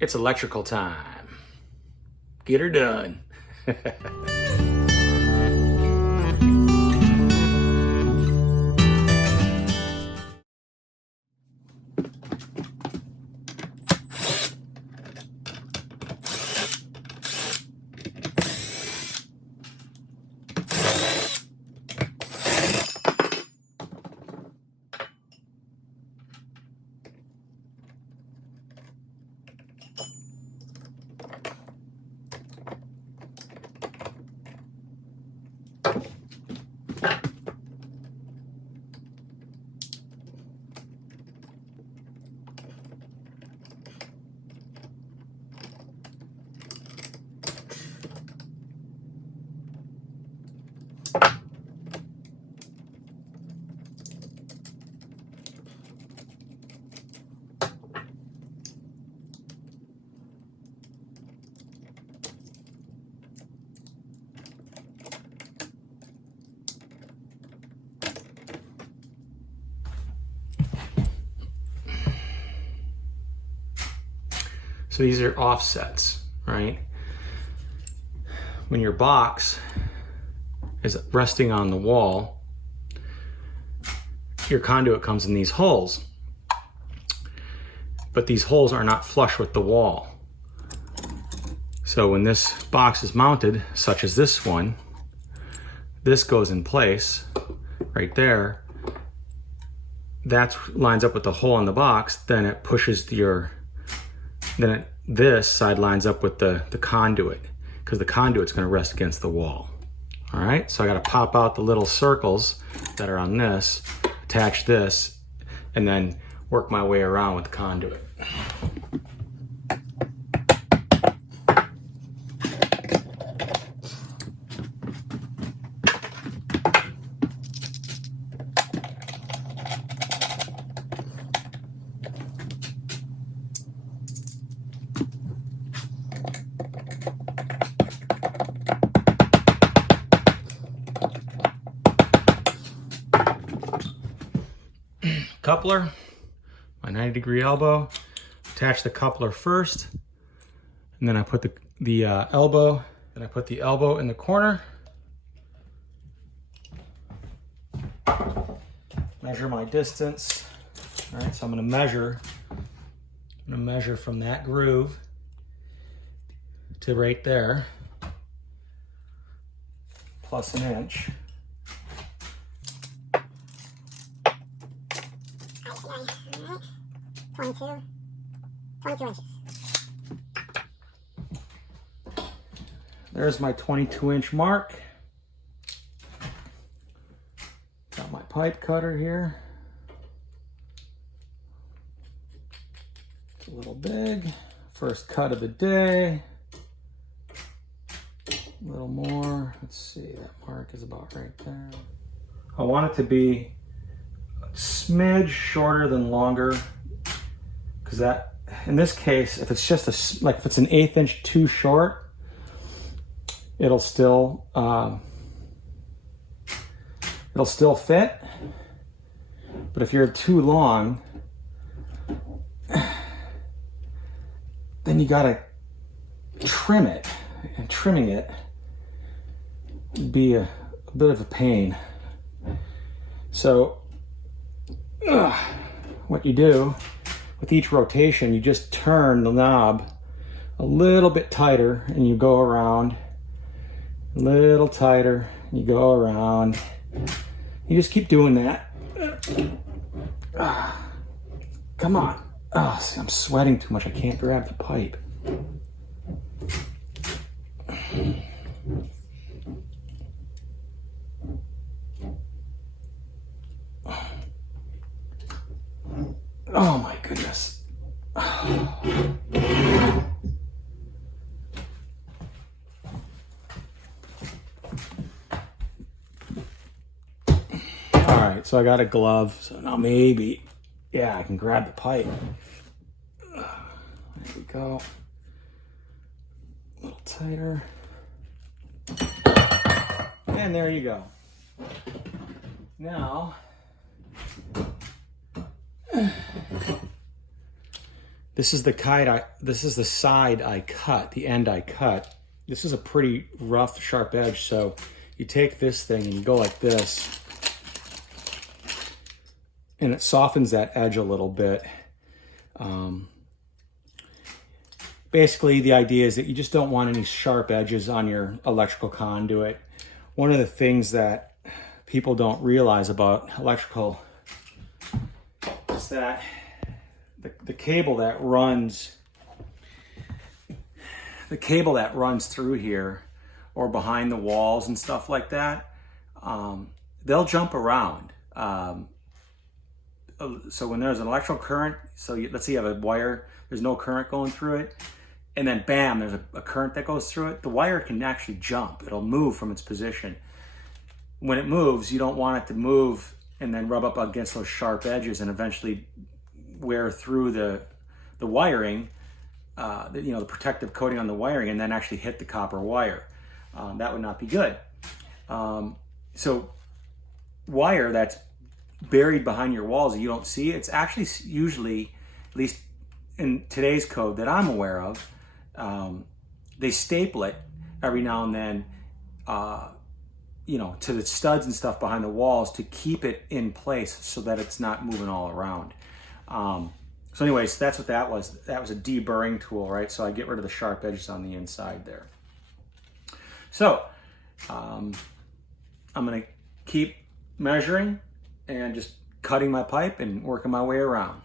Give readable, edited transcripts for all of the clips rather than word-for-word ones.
It's electrical time. Get her done. So these are offsets, right? When your box is resting on the wall, your conduit comes in these holes. But these holes are not flush with the wall. So when this box is mounted, such as this one, this goes in place right there. That lines up with the hole in the box, then it pushes your, this side lines up with the conduit, because the conduit's going to rest against the wall. All right, so I got to pop out the little circles that are on this, attach this, and then work my way around with the conduit. Coupler, my 90-degree elbow, attach the coupler first, and then I put the elbow, and I put the elbow in the corner. Measure my distance. All right, so I'm gonna measure from that groove to right there, plus an inch. 22 inches. There's my 22-inch mark. Got my pipe cutter here. It's a little big. First cut of the day. A little more. Let's see, that mark is about right there. I want it to be a smidge shorter than longer, because that, in this case, if it's just if it's an 1/8 inch too short, it'll still fit. But if you're too long, then you gotta trim it, and trimming it would be a bit of a pain. So what you do with each rotation, you just turn the knob a little bit tighter, and you go around, a little tighter, you go around. You just keep doing that. Come on. Oh, see, I'm sweating too much. I can't grab the pipe. Oh my goodness. Alright, so I got a glove, so now maybe, yeah, I can grab the pipe. There we go. A little tighter. And there you go. Now, This is the side I cut, the end I cut. This is a pretty rough, sharp edge, so you take this thing and you go like this, and it softens that edge a little bit. Basically, the idea is that you just don't want any sharp edges on your electrical conduit. One of the things that people don't realize about electrical is that the cable that runs through here or behind the walls and stuff like that, they'll jump around. So when there's an electrical current, let's say you have a wire, there's no current going through it, and then bam, there's a current that goes through it, the wire can actually jump. It'll move from its position. When it moves, you don't want it to move and then rub up against those sharp edges and eventually wear through the wiring, the protective coating on the wiring, and then actually hit the copper wire. That would not be good. So wire that's buried behind your walls that you don't see, it's actually usually, at least in today's code that I'm aware of, they staple it every now and then, to the studs and stuff behind the walls to keep it in place so that it's not moving all around. So anyways, that's what that was. That was a deburring tool, right? So I get rid of the sharp edges on the inside there. So I'm gonna keep measuring and just cutting my pipe and working my way around.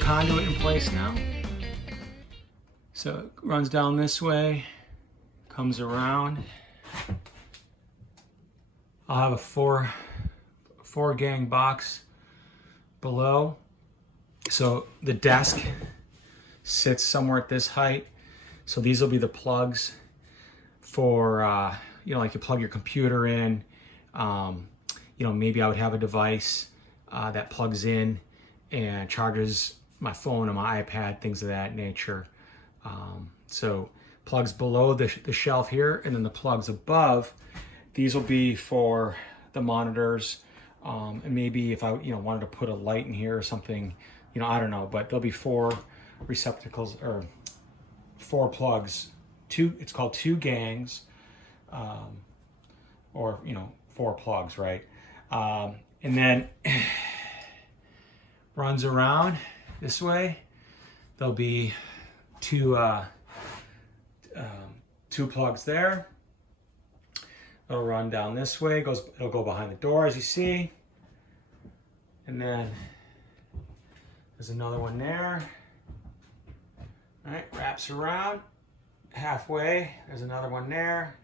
Conduit in place now. So it runs down this way, comes around. I'll have a four gang box below. So the desk sits somewhere at this height. So these will be the plugs for, like you plug your computer in. You'll you know, maybe I would have a device that plugs in and charges my phone or my iPad, things of that nature. So plugs below the shelf here, and then the plugs above, these will be for the monitors. And maybe if I, you know, wanted to put a light in here or something, you know, I don't know, but there'll be 4 receptacles or 4 plugs. It's called 2 gangs, or, you know, 4 plugs, right? And then runs around this way. There'll be 2 plugs there. It'll run down this way. It'll go behind the door, as you see. And then there's another one there. All right, wraps around halfway. There's another one there.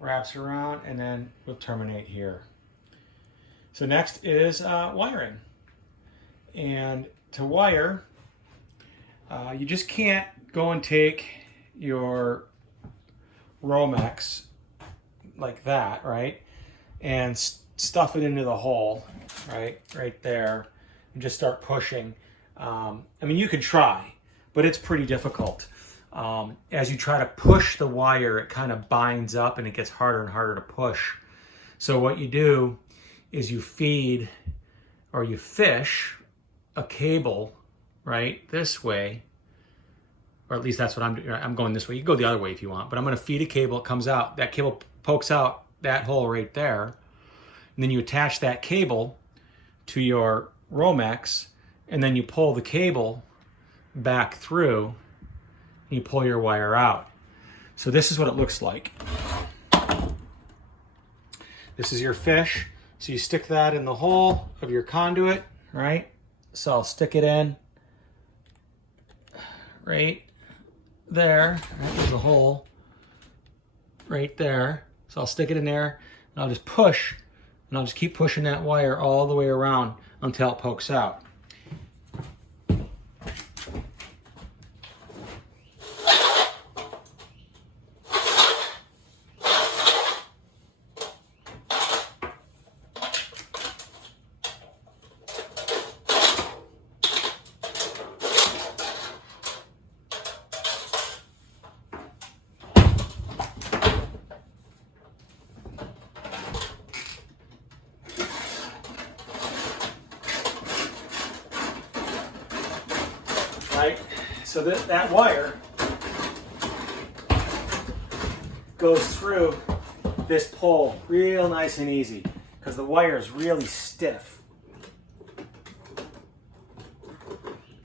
Wraps around, and then we'll terminate here. So next is wiring. And to wire, you just can't go and take your Romex like that, right? And stuff it into the hole, right there, and just start pushing. I mean, you can try, but it's pretty difficult. As you try to push the wire, it kind of binds up and it gets harder and harder to push. So what you do is you feed or you fish a cable, right, this way, or at least that's what I'm doing. I'm going this way. You can go the other way if you want, but I'm going to feed a cable. It comes out. That cable pokes out that hole right there. And then you attach that cable to your Romex, and then you pull the cable back through, and you pull your wire out. So this is what it looks like. This is your fish. So you stick that in the hole of your conduit, right? So I'll stick it in right there. Right, there's a hole right there. So I'll stick it in there, and I'll just push, and I'll just keep pushing that wire all the way around until it pokes out. Right? So that wire goes through this pole real nice and easy because the wire is really stiff.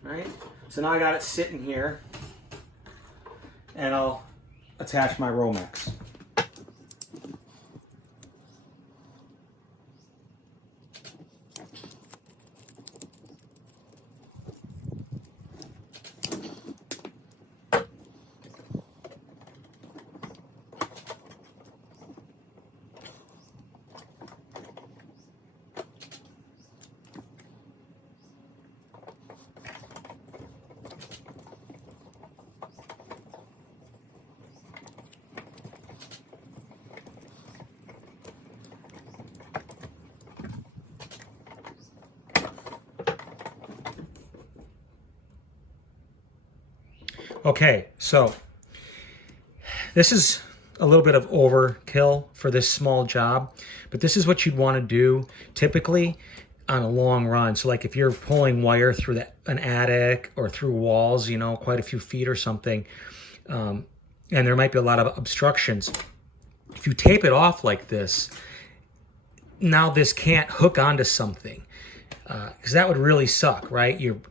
Right? So now I got it sitting here, and I'll attach my Romex. Okay, so this is a little bit of overkill for this small job, but this is what you'd want to do typically on a long run. So like if you're pulling wire through an attic or through walls, you know, quite a few feet or something, and there might be a lot of obstructions. If you tape it off like this, now this can't hook onto something. Because that would really suck, right? You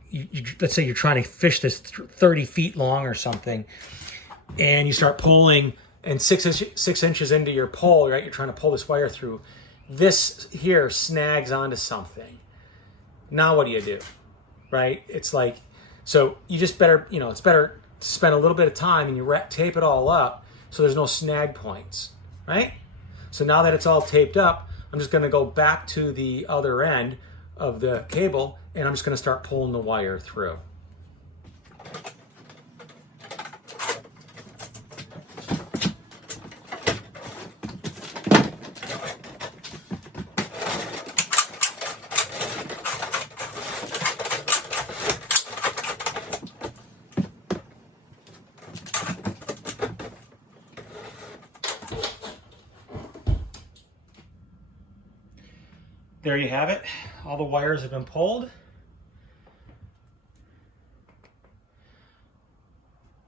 let's say you're trying to fish this 30 feet long or something, and you start pulling, and 6 inches into your pole, right? You're trying to pull this wire through. This here snags onto something. Now what do? Right? It's like, so you just better, you know, it's better to spend a little bit of time and you tape it all up so there's no snag points, right? So now that it's all taped up, I'm just going to go back to the other end of the cable, and I'm just going to start pulling the wire through. there you have it. All the wires have been pulled.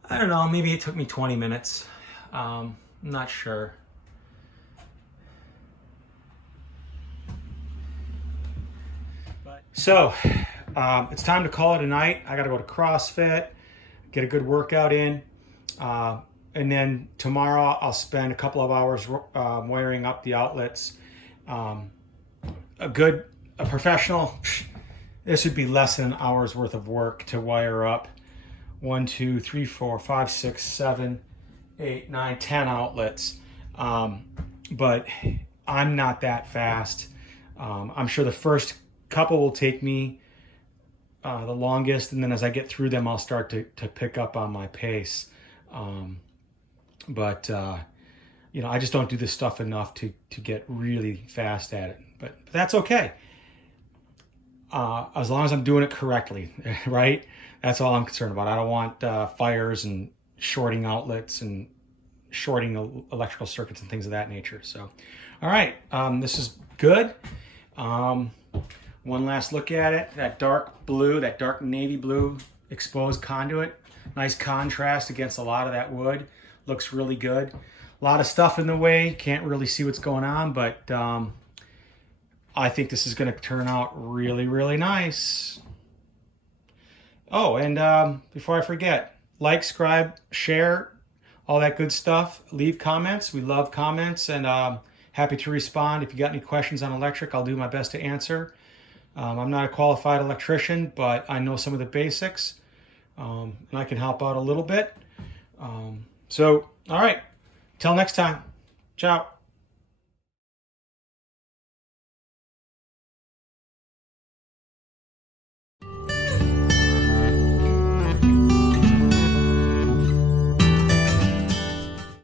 I don't know, maybe it took me 20 minutes. I'm not sure. So, it's time to call it a night. I gotta go to CrossFit, get a good workout in. And then tomorrow I'll spend a couple of hours wiring up the outlets. A professional, this would be less than an hour's worth of work to wire up 1, 2, 3, 4, 5, 6, 7, 8, 9, 10 outlets. But I'm not that fast. I'm sure the first couple will take me the longest, and then as I get through them, I'll start to pick up on my pace. But you know, I just don't do this stuff enough to get really fast at it. But that's okay. As long as I'm doing it correctly, right? That's all I'm concerned about. I don't want fires and shorting outlets and shorting electrical circuits and things of that nature. So, all right, this is good. One last look at it. That dark blue, that dark navy blue exposed conduit. Nice contrast against a lot of that wood. Looks really good. A lot of stuff in the way. Can't really see what's going on, but I think this is going to turn out really, really nice. Oh, and before I forget, like, subscribe, share, all that good stuff. Leave comments. We love comments, and happy to respond. If you got any questions on electric, I'll do my best to answer. I'm not a qualified electrician, but I know some of the basics, and I can help out a little bit. So, all right. Till next time. Ciao.